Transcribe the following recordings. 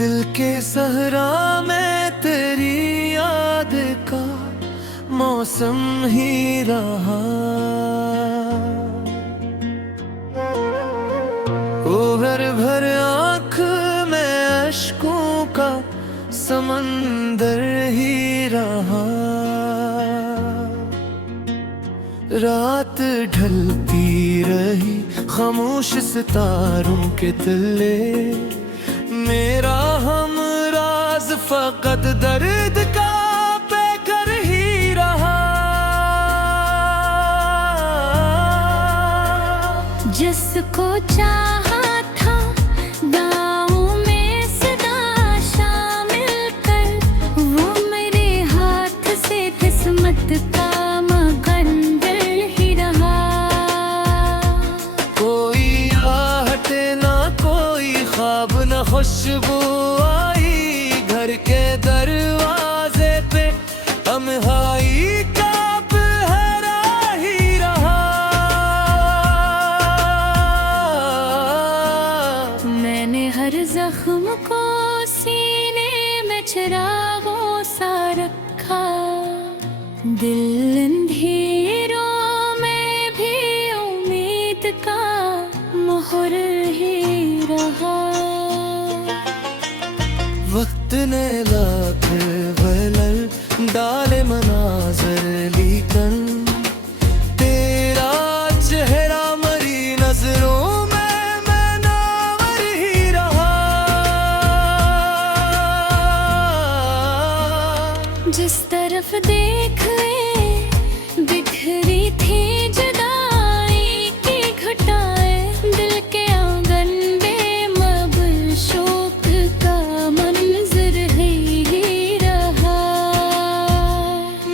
दिल के सहरा में तेरी याद का मौसम ही रहा। ओ भर भर आँख में अश्कों का समंदर ही रहा। रात ढलती रही खामोश सितारों के तले, मेरा हम राज फकत दर्द का बेकर ही रहा। जिसको चाहा था गाँव में सदा शामिल कर, वो मेरे हाथ से किस्मत का मुकद्दर ही रहा। कोई आहटे ना कोई ख्वाब न खुशबू आई, घर के दरवाजे पे तन्हाई का पहरा ही रहा। मैंने हर जख्म को सीने में चिरागों सा रखा, दिल अंधेरों में भी उम्मीद का मोहर ही रहा। वक्त ने लाख वलर डाले मनाजर लीकन, तेरा चेहरा मरी नजरों में मैं नावर ही रहा। जिस तरफ देखे बिखरी थी जुदाई की घटाएं, दिल के आंगन में मबल शोक का मंजर ही रहा।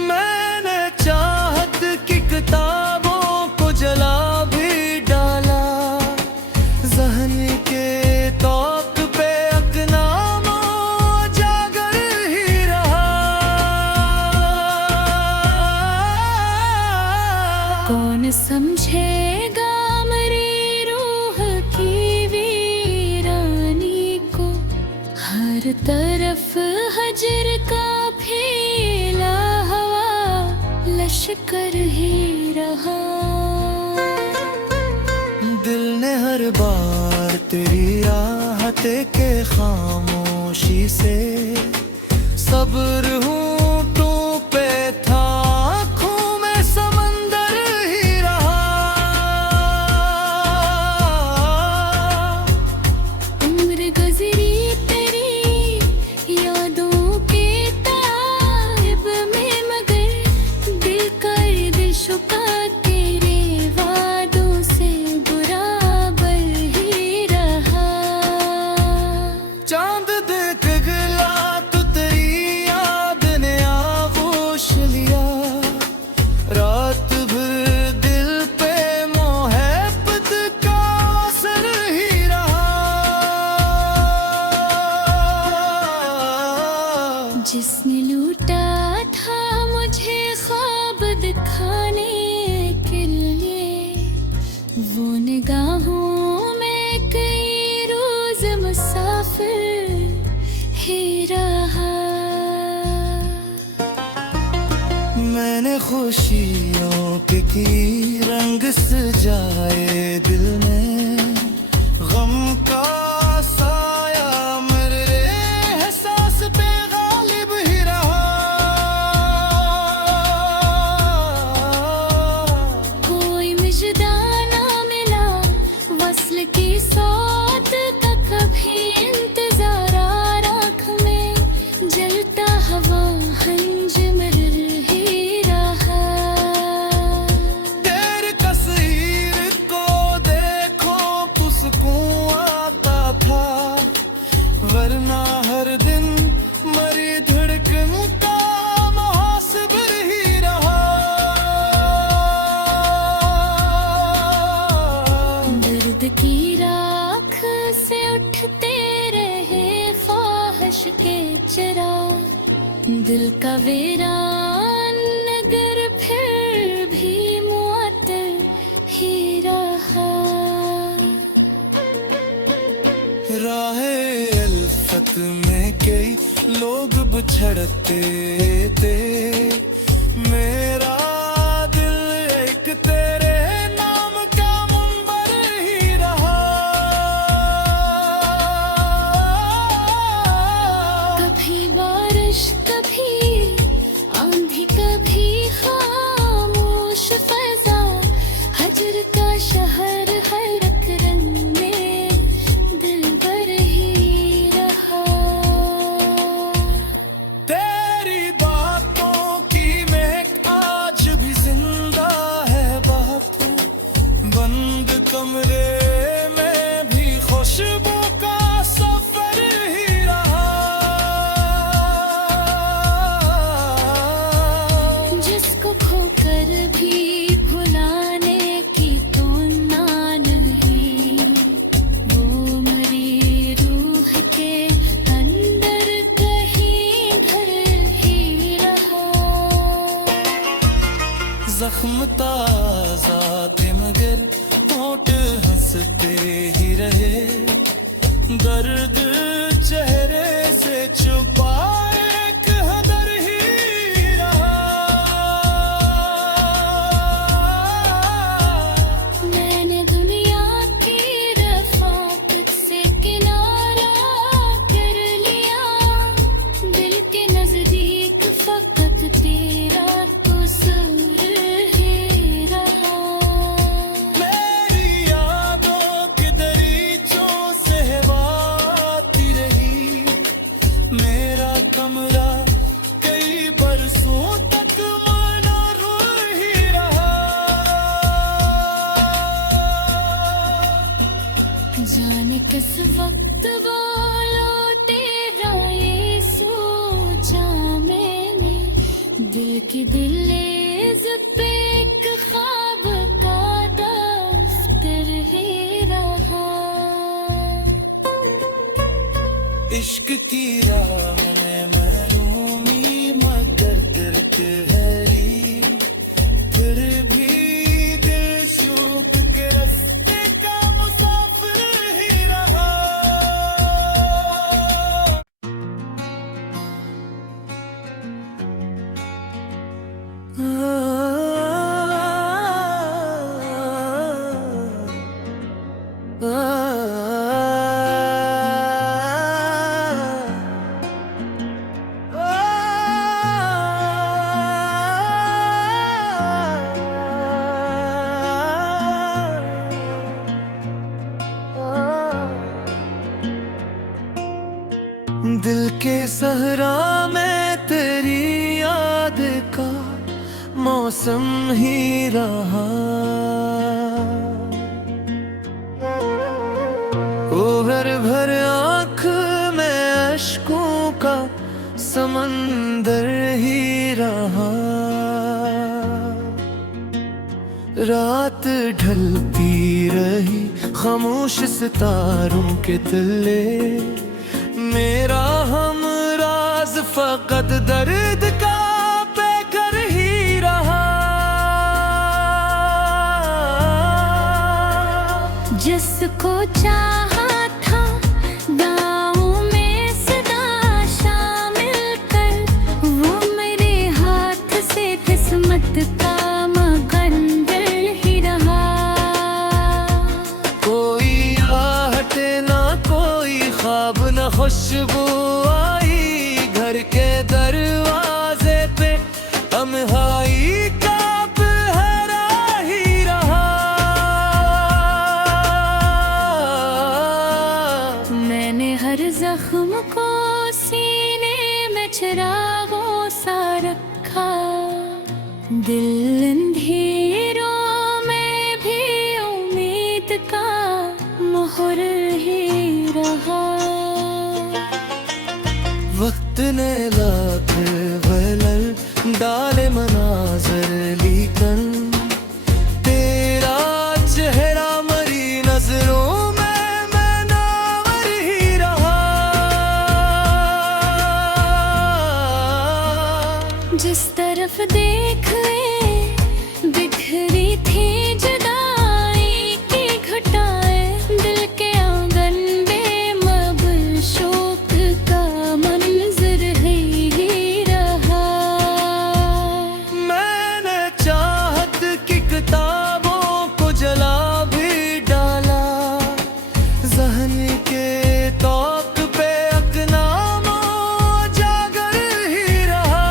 मैंने चाहत की किताबों को जला भी डाला, ज़हन के तौक पे अकनामो जागर ही रहा। कौन समझेगा मेरी रूह की वीरानी को, हर तरफ हजर का फैला हवा लश्कर ही रहा। दिल ने हर बार तेरी आहट के खामोशी से सब्र हूँ तू पे था, आँखों में समंदर ही रहा। उम्र गुजरी तेरी यादों के ताइब में, मगर दिल कर दिल शुका तेरे वादों से बराबर ही रहा। चांद देख गला तो तेरी याद ने आगोश लिया, रात भर दिल पे मोहब्बत का असर ही रहा। जिसने लूटा था मुझे ख्वाब दिखाने के लिए, वो निगाहों में कई रोज मुसाफिर ही रहा। मैंने खुशियों के की रंग सजाए दिल में, गम का साया मेरे एहसास पे गालिब ही रहा। कोई मुझदा ना मिला वस्ल की सौत का, कभी इंतजार आँख में जलता हवा हंज मर ही रहा। तेरी तस्वीर को देखो तो सुकून आता था, वरना हर दिन मरी धड़कन का मुहासिबर ही होश के चरा दिल का वीरान नगर फिर भी मुअत्तर ही रहा। राहे अल्फत में कई लोग बिछड़ते थे, मेरा दिल एक तेरे नाम का मुंबर ही रहा। कभी बारिश कभी आंधी कभी खामोश फजा, हजर का शहर हर एक रंग में दिल भर ही रहा। तेरी बातों की महक आज भी जिंदा है बात, बंद कमरे में भी खुशबू का सफर ही रहा। जिसको खोकर भी भुलाने की तो ना नहीं, वो मरी रूह के अंदर कहीं घर ही रहा। जख्म ताजा थे मगर होंठ हंसते ही रहे, दर्द चेहरे से छुपा एक हदर ही रहा। मैंने दुनिया की रफ़ाक़त से किनारा कर लिया, दिल के नज़दीक फ़क़त तेरा कसूर ही रहा। मेरी यादों की दरीचों से हवाती रही, मेरा कमरा कई बरसों तक मनोरूह ही रहा। जाने किस वक्त बोलो तेरा ये सोचा मैंने, दिल की दिलेज़ पे एक ख्वाब का दफ्तर ही रहा। इश्क की राह में महरूमी मगर दिल ठहरी, फिर भी दिल शौक के रास्ते का मुसाफिर ही रहा। दिल के सहरा में तेरी याद का मौसम ही रहा। ओ भर भर आँख में अश्कों का समंदर ही रहा। रात ढलती रही खामोश सितारों के तले, मेरा हमराज फकत दर्द का बेघर ही रहा। जिसको चाहा था गाँव में सदा शामिल कर, वो मेरे हाथ से किस्मत का मुकद्दर ही रहा। कोई आहट ना कोई ख्वाब न खुशबू आई, घर के दरवाजे पे तन्हाई का पहरा ही रहा। मैंने हर जख्म को सीने में चिरागों सा रखा, दिल अंधेरों में भी उम्मीद का मोहर ही रहा। वक्त ने लाख वलर डाले मनाजर लीकन, तेरा चेहरा मरी नजरों में मैं नावर ही रहा। तरफ देख ले, बिखरी थी जुदाई की घटाएं। दिल के आंगन में मब शोक का मंजर ही रहा। मैंने चाहत की किताबों को जला भी डाला, जहन के तौक पे अकनामो जागर ही रहा।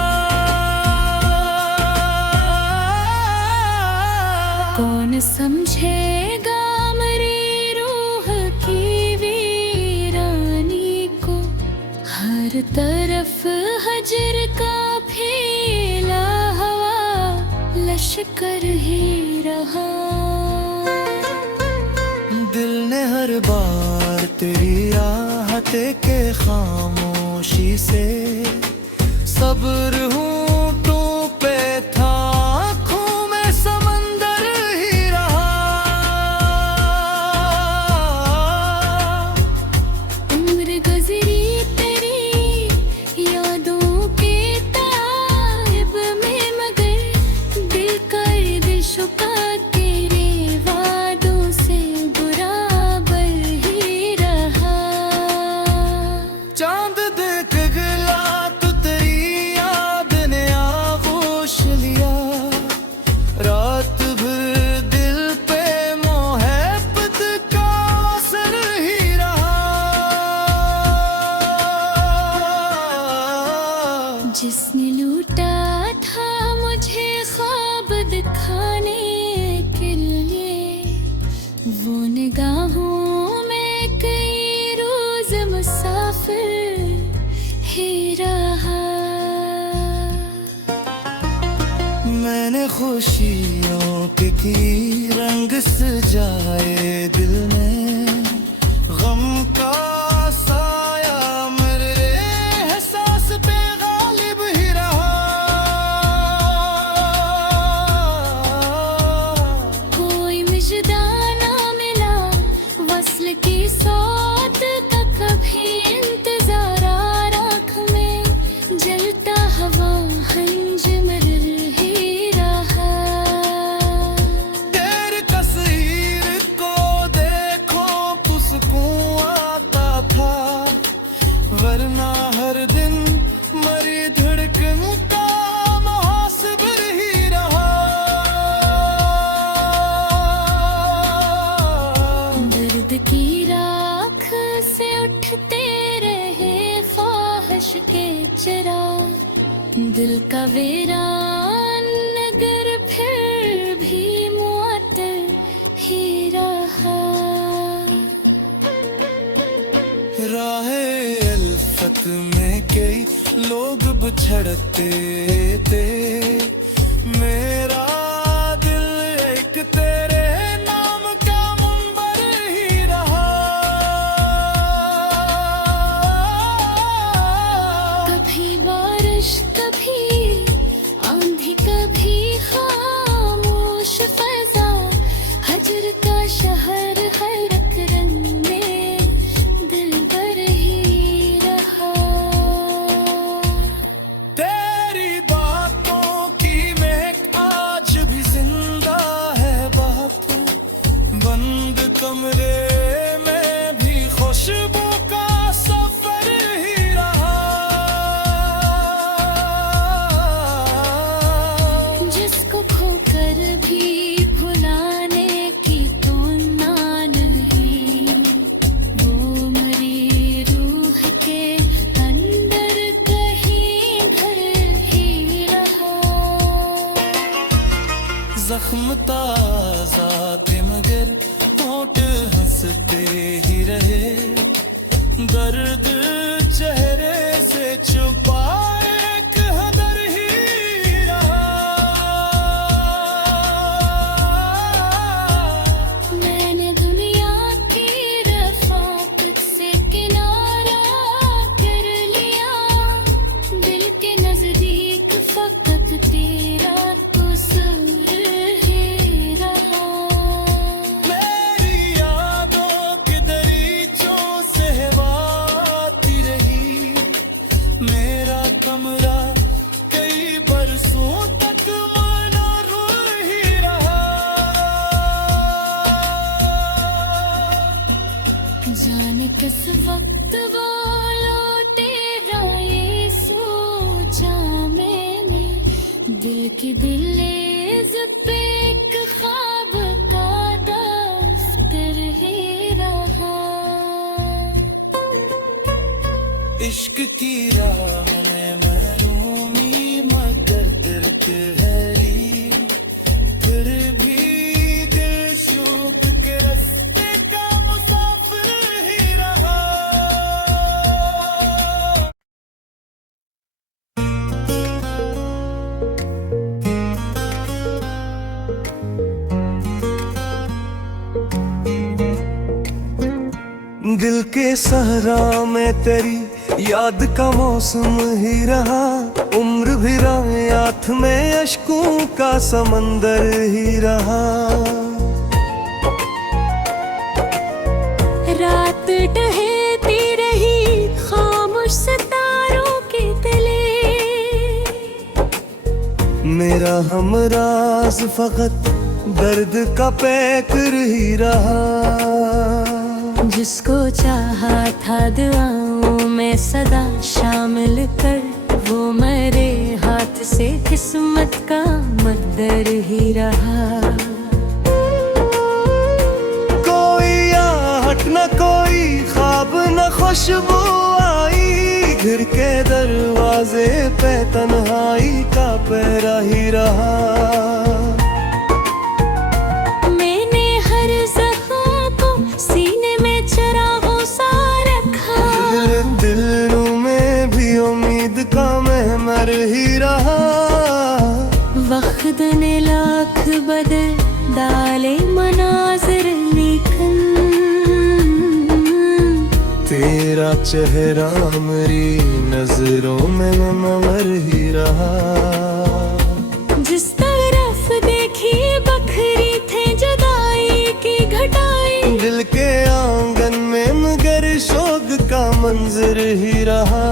कौन समझेगा मेरी रूह की वीरानी को, हर तरफ हजर का फैला हवा लश्कर ही रहा। दिल ने हर बार तेरी आहते के खामोशी से सब्र हूँ तू पे था, आँखों में समंदर ही रहा। उम्र गुजरी तेरी यादों के ताइब में, मगर दिल कर दिल शुका तेरे वादों से बराबर ही रहा। चांद देख गला तो तेरी याद ने आगोश लिया, रात भर दिल पे मोहब्बत का असर ही रहा। जिसने लूटा था मुझे ख्वाब दिखाने के लिए, वो निगाहों में कई रोज मुसाफिर ही रहा। मैंने खुशियों के की रंग सजाए दिल में, गम का साया मेरे एहसास पे गालिब ही रहा। कोई मुझदा ना मिला वस्ल की सौत का, कभी इंतजार आँख में जलता हवा हंज मर ही रहा। तेरी तस्वीर को देखो तो सुकून आता था, वरना हर दिन मरी धड़कन का मुहासिबर ही रहा। दर्द की राख से उठते रहे ख्वाहिश के चिराग, दिल का वीरान नगर फिर भी मुअत्तर ही रहा। राहे अल्फत में कई लोग बिछड़ते थे, मेरा दिल एक तेरे नाम का मुंबर ही रहा। कभी बारिश कभी आंधी कभी खामोश फजा, हजर का शहर हर एक रंग में दिल भर ही रहा। तेरी बातों की महक कि दिल पे एक ख्वाब का दफ्तर ही रहा। इश्क की राह में महरूमी मगर दिल के हैरी, फिर भी दिल शौक के रास्ते का मुसाफिर ही रहा। दिल के सहरा में तेरी याद का मौसम ही रहा। उम्र भी रात में अश्कों का समंदर ही रहा। रात ढहती रही खामोश सितारों के तले, मेरा हमराज फकत दर्द का पैकर ही रहा। जिसको चाहा था दुआओं में सदा शामिल कर, वो मेरे हाथ से किस्मत का मद्दर ही रहा। कोई आहट न कोई ख्वाब न खुशबू आई, घर के दरवाजे पे तन्हाई का पहरा ही रहा। ही रहा। वक्त ने लाख बदल डाले मनाज़िर, लेकिन तेरा चेहरा मेरी नजरों में नमर ही रहा। जिस तरफ देखी बखरी थे जुदाई की घटाई, दिल के आंगन में मगर शोक का मंजर ही रहा।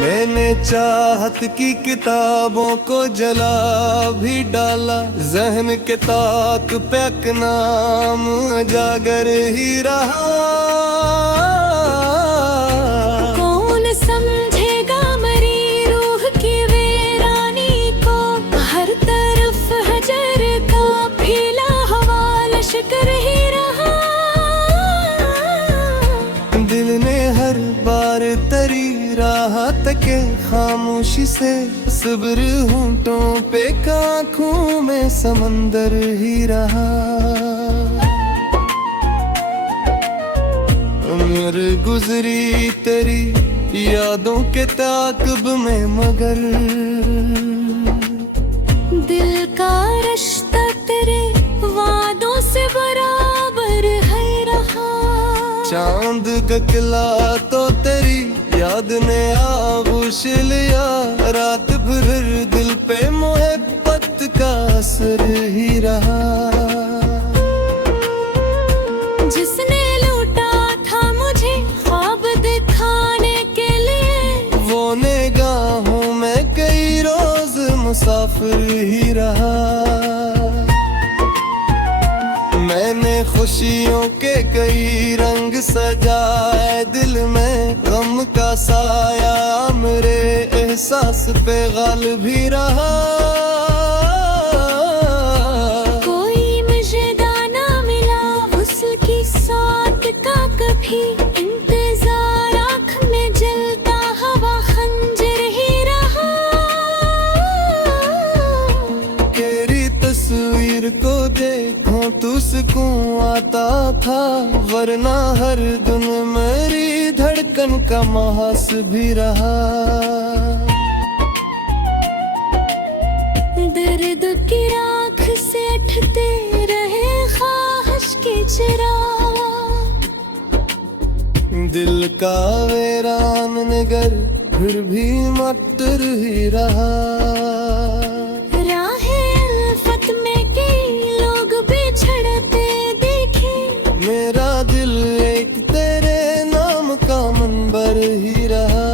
मैंने चाहत की किताबों को जला भी डाला, जहन के ताक पे एक नाम जागर ही रहा। कौन समझेगा मरी रूह की वीरानी को, हर तरफ हजर का फैला हवा लश्कर ही रहा। दिल ने हर बार तरी राहत के खामोशी से, सब्र होंठों पे आँखों में समंदर ही रहा। उम्र गुजरी तेरी यादों के ताक़ब में, मगर दिल का रिश्ता तेरे वादों से बराबर है रहा। चांद गगला तो तेरी याद ने आगोश लिया, रात भर दिल पे मोहब्बत का असर ही रहा। जिसने लूटा था मुझे ख्वाब दिखाने के लिए, वो निगाहों में कई रोज मुसाफिर ही रहा। मैंने खुशियों के कई रंग सजाए दिल में, गम का साया मेरे एहसास पे गालिब भी रहा। कोई मुझे दाना मिला हुस्न की साथ का, कभी इंतजार आँख में जलता हवा खंजर ही रहा। तेरी तस्वीर को देखो तो सुकून आता था, वरना हर दिन मेरी धड़कन का महस भी रहा। दर्द की राख से उठते रहे ख्वाहिश के चिराग, दिल का वीरान नगर फिर भी मटर ही रहा। मेरा दिल एक तेरे नाम का मंबर ही रहा।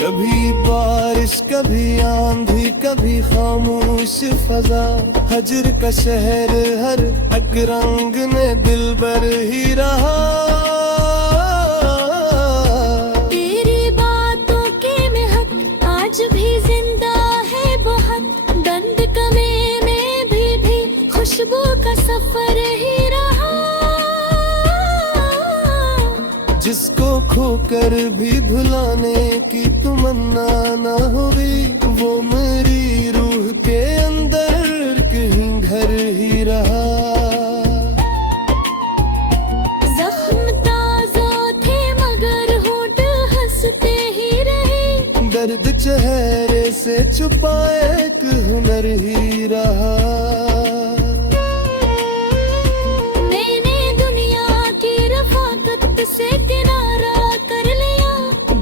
कभी बारिश कभी कभी आंधी कभी खामोश फजा, हजर का शहर हर एक रंग ने दिलबर ही रहा। तेरी बातों के महक आज भी जिंदा है बहुत, बंद कमरे में भी खुशबू का सफर ही रहा। जिसको खोकर भी भुलाने की तमन्ना न हुई, वो मेरी रूह के अंदर कहीं घर ही रहा। जख्म ताजा थे मगर होठ हंसते ही रहे, दर्द चेहरे से छुपाए एक हुनर ही रहा। मैंने दुनिया की रफाकत से किनारा कर लिया,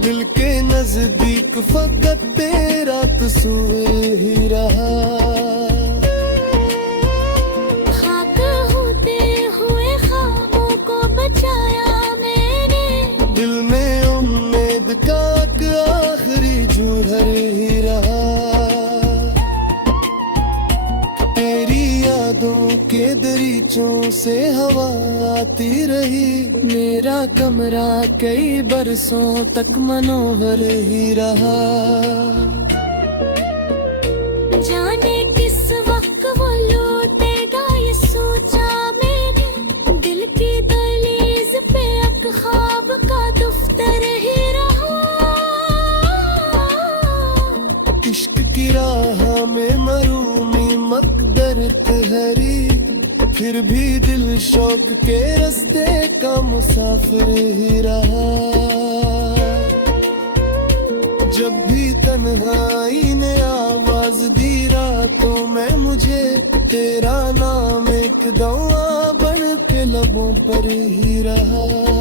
दिल के नजदीक फकत तेरा कसूर ही रहा। खाक होते हुए ख्वाबों को बचाया मैंने, दिल में उम्मीद का एक आखिरी जूहर ही रहा। तेरी यादों के दरीचों से हवा आती रही, मेरा कमरा कई बरसों तक मनोहर ही रहा। जाने किस वक्त वो लौटेगा ये सोचा मैंने, दिल की दहलीज पे एक ख्वाब का दफ्तर ही रहा। इश्क की राह में मरूमी मकदर तहरी, फिर भी दिल शौक के रास्ते का मुसाफिर ही रहा। जब भी तन्हाई ने आवाज दी रातों में मुझे, तेरा नाम एक दुआ बन के लबों पर ही रहा।